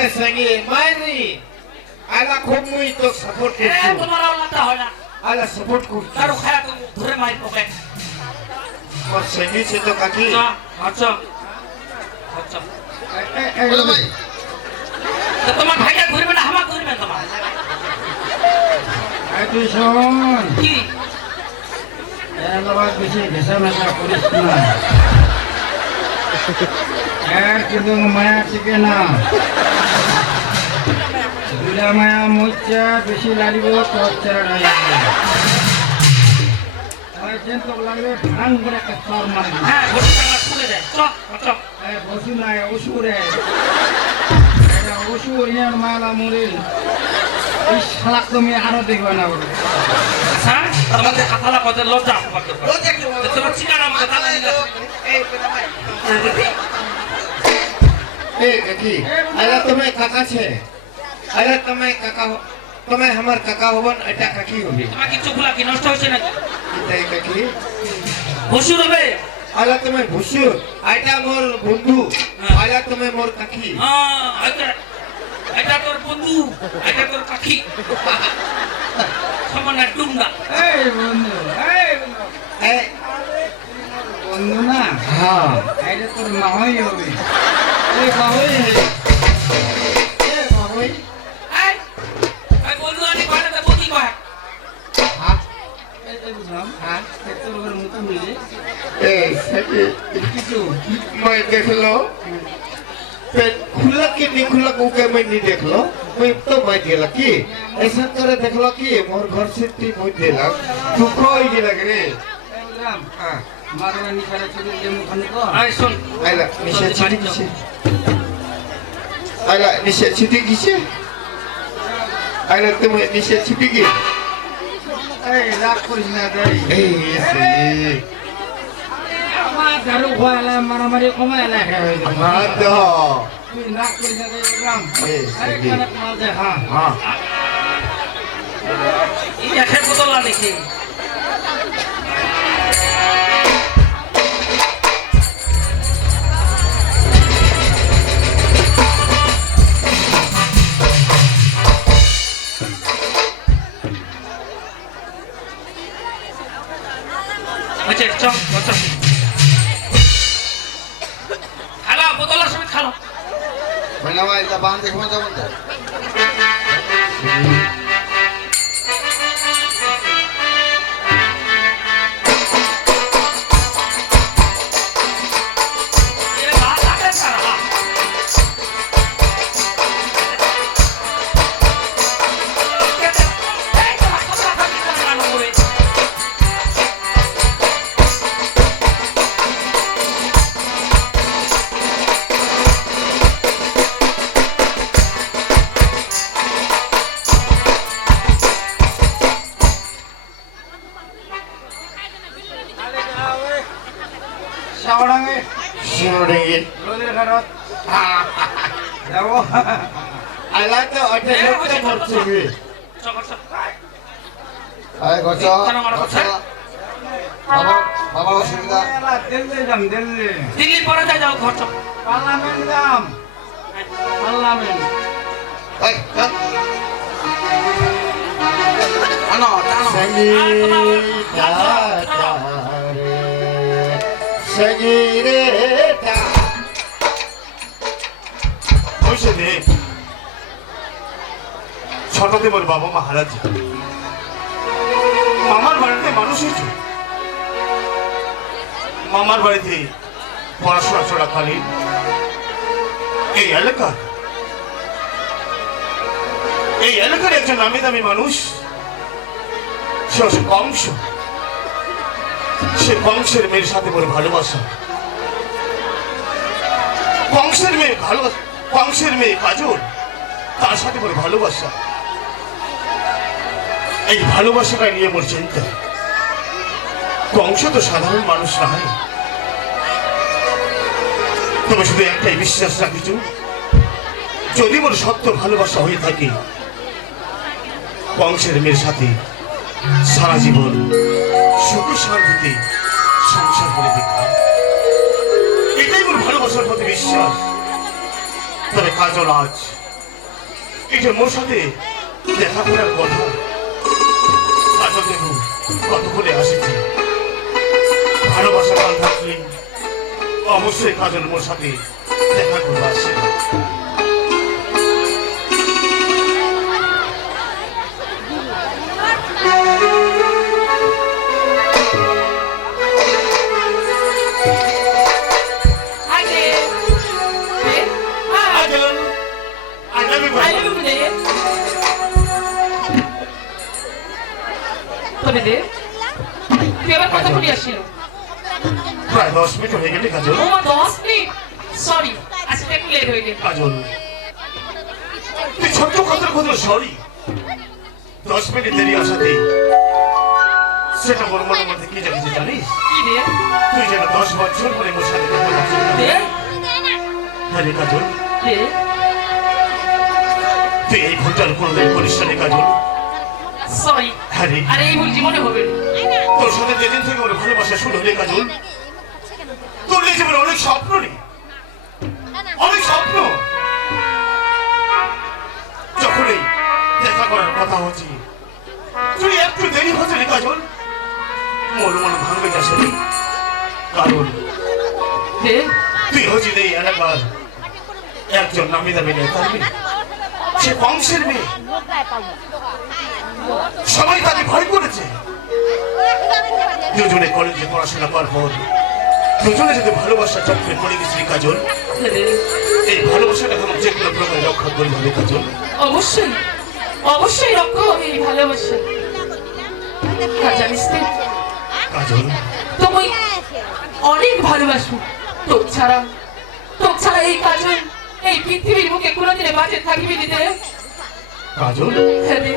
আরে সঙ্গে মারি। আলা খুব মুই তো সাপোর্ট করছি। তোমার আর লাগতা হয় না। আলা সাপোর্ট করছি। কারও খায়া তো ধরে মারি পকে আর সঙ্গে সে তো কাকি। আচ্ছা আচ্ছা। আচ্ছা। বলো ভাই। তো তোমার ভাইকে ঘুরবে না হামা ঘুরবে তোমার। তুই শোন। কি? লগত বেশি ঘেঁষা মেশা করিস না। এর কিন্তু মায়া টিকে না দুটা মায়া মজ্জা বেশি লাগিব চেহারা লাগবে ভাঙ করে একটা চর মারবি হ্যাঁ আচ্ছা বসু নাই অসুরে অসুর ইয়ার মালা মুরিল শালাক তুমি আরও দেখবে না বলে হ্যাঁ তোমাদের কথালা কত লজ্জা? তোমার ঠিকানা আমাকে એ કાકી અરે તમે કાકા છે અરે તમે કાકા હો તમે હમાર કાકા હોવન এটা কাকি হবে। তোমার কিছু ফুলা কি নষ্ট হইছে নাকি? তাই কাকি। ভুসুর হবে। আলা তুমি ভুসুর। আইটা মোর বন্ধু। হ্যাঁ। আলা তুমি মোর কাকি। হ্যাঁ এটা তোর বন্ধু। এটা তোর কাকি। সমানে मैं देख लो पेट खुला की नहीं खुला उके मैं नहीं देख लो मैं तो मैं देला की ऐसा करे देख लो की मोर घर से ती मुझ देला तू कोई नहीं लग रे राम हां আইলা নিশে ছিটি কিসে আইলা তুমি নিশে ছিটি কি? এই রাগ করিস না দেই এই আমার ধরু গোয়ালা মারামারি কমাইলা হ্যাঁ আমার দেহ। তুই রাগ করিস না দেই রাম। এই আরে কানে মাল আচ্ছা চল খেলা বোতলার বোতলা খেলা। খালা বললাম ভাই বান দেখব যেমন সগিরে দে ছোটদেবর বাবা মহারাজ মামার বাড়িতে মানুষ হয়েছে মামার বাড়িতে পড়াশোনা চলাকালীন এই এলাকা এই এলাকার একজন নামি দামি মানুষ, সে হচ্ছে কংস সে কংসের মেয়ের সাথে বড় ভালোবাসা। কংসের মেয়ে ভালোবাসা কংসের মেয়ে কাজল, তার সাথে বড় ভালোবাসা। এই ভালোবাসাটা নিয়ে মোর চিন্তা। কংস তো সাধারণ মানুষ না নয়। তবে শুধু একটাই বিশ্বাস রাখিছ যদি মোর সত্য ভালোবাসা হয়ে থাকে কংসের মেয়ের সাথে সারা জীবন সুখী শান্তিতে সংসার করে দেখা এটাই মোর ভালোবাসার প্রতি বিশ্বাস। তবে কাজল আজ যে মোর সাথে দেখা করার কথা, কাজল দেখুন কত করে আসেছে। ভালোবাসা কাল থাকলে অবশ্যই কাজল মোর সাথে দেখা করবে আসে। I love you I love you, Dave. তবে দেব তুই আবার কথা বলি আসছিল প্রায় দশ মিনিট হয়ে গেলে কাজল ও দশ মিনিট সরি আজকে একটু লেট হয়ে গেল কাজল তুই ছোট্ট কথার কথা সরি দশ মিনিট দেরি আসাতে সেটা মোর মনের মধ্যে কি জানিস জানিস তুই যেন দশ বছর পরে মোর সাথে হ্যাঁ রে কাজল দেব ভুলটার কোনোদিন করিস না রে কাজল। সরি হ্যাঁ আরে এই ভুল জীবনে হবে। না। তোর সাথে যেদিন থেকে আমার ভালোবাসা শুরু হলে কাজল তোর জীবনে অনেক স্বপ্ন নেই। অনেক স্বপ্ন। যখনই দেখা করার কথা হচ্ছে তুই একটু দেরি হচ্ছে রে কাজল। মন মন ভাঙবে যাচ্ছে। কারণ তুই হচ্ছিস এই এলাকার একজন নামি দামি মেয়ে সে বংশের মেয়ে। সবাই তাকে ভয় করেছে। দুজনে কলেজে পড়াশোনা পর দুজনে যদি ভালোবাসা চক্রে পড়ে গেছি কাজল এই ভালোবাসাটা কোনো যে কোনো প্রকারে রক্ষা করবে হবে কাজল। অবশ্যই অবশ্যই রক্ষা হবে এই ভালোবাসা। জানিস তো কাজল। তুমি অনেক ভালোবাসো। তোর ছাড়া তোর ছাড়া এই কাজল এই পৃথিবীর মুখে কোনোদিনে বাজে থাকবি দিতে কাজল? হ্যাঁ রে।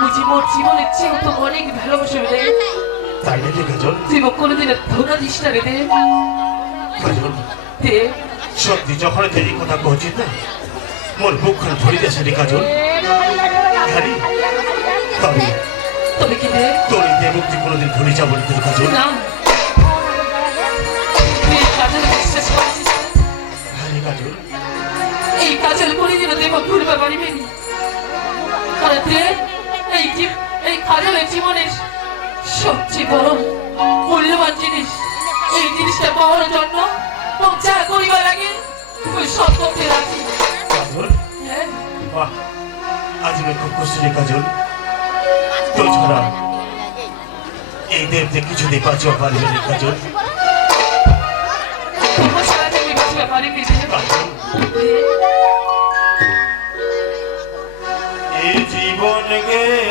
বুঝি মোর জীবনের চেয়েও তো অনেক ভালোবাসো রে। তাই নাকি কাজল? তুই কোনোদিনে ধোকা দিস না রে দে কাজল দে সত্যি যখন দেরি কথা কহছিস না মোর বুকখান ভরে গেছে রে কাজল। হ্যাঁ তবে তবে কি দে তোর দেবুক্তি কোনোদিন ভুলে যাব না তোর কাজল। না। কাজল এই কাজল কোনোদিনও দেব ভুলবে পারিবে নি আর এই এই কাজলের জীবনের সবচেয়ে বড় মূল্যবান জিনিস। এই জিনিসটা পাওয়ার জন্য তোর যা করিবার লাগে তুই সব করতে রাজি। কাজল? হ্যাঁ? বাহ আজ আমি খুব খুশি রে কাজল। তোর ছাড়া এই দেবতে কিছুতেই বাঁচিয়ে পারবে কাজল। জীবন গেলে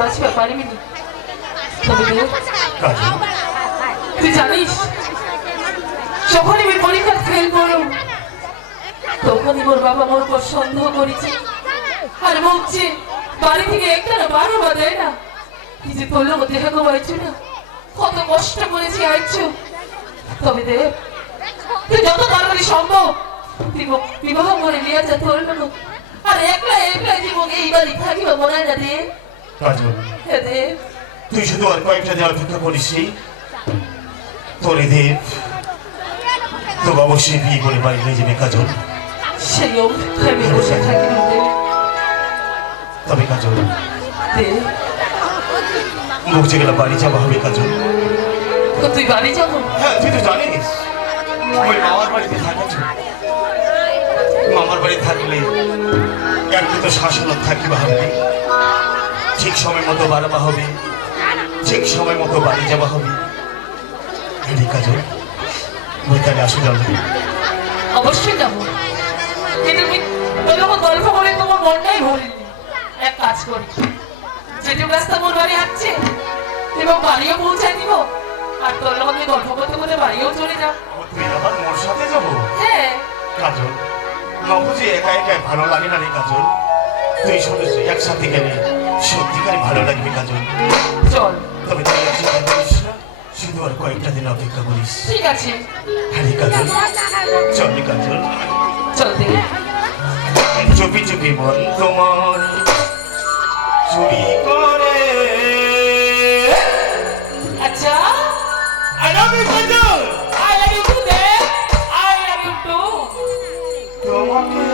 বাঁচতে পারবি না তবে দেব। কাজল তুই জানিস, যখনই আমি পরীক্ষা ফেল করো তখনই মোর বাবা মোর উপর সন্দেহ করেছে। আর বলছে বাড়ি থেকে একটা না বারো বা দেয় না, কি যে করল দেখা ঘুমাইছো না। কত কষ্ট করেছি, আইছো। তবে দেব তুই যত তাড়াতাড়ি সম্ভব বিবাহ করে নিয়ে যা তোর আর একলা একলা জীবন এই বাড়ি থাকিব মনে না দেব তুই শুধু আর কয়েকটা দিন অপেক্ষা করিস তোর দেব তো অবশ্যই বিয়ে করে বাড়ি নিয়ে যাবে কাজল। সেই অপেক্ষায় আমি বসে থাকি না তবে কাজল মুখ যেগুলো বাড়ি যাওয়া হবে কাজল। তুই বাড়ি যাব? হ্যাঁ তুই তো জানিস ওই মামার বাড়িতে থাকাচ্ছ মামার বাড়ি থাকলে একটু তো শাসন থাকিবা হবে। ঠিক সময় মতো বাড়াবা হবে। ঠিক সময় মতো বাড়ি যাওয়া হবে। এদিক কাজল ওইখানে আসে যাবে অবশ্যই যাব। কিন্তু রকম গল্প করে তোমার মনটাই ভরিনি এক কাজ করি। যেটুকু রাস্তা মোর বাড়ি আসছে এবং বাড়িও পৌঁছায় দিব। আর তোর আমি গল্প করতে করতে বাড়িও চলে যাও। তুই আবার মোর সাথে যাব? হ্যাঁ। কাজল নবুঝে একা একা ভালো লাগে না রে কাজল? তুই শুধু একসাথে গেলে সত্যিকারই ভালো লাগবে কাজল। চল। তবে তুই চিন্তা করিস না শুধু আর কয়েকটা দিন অপেক্ষা করিস। ঠিক আছে। হ্যাঁ কাজল। চল কাজল। চল চুপি চুপি মন তোমার। চুরি করে। আচ্ছা। I love you, Kajol. I love you too they I love you too তোমাকে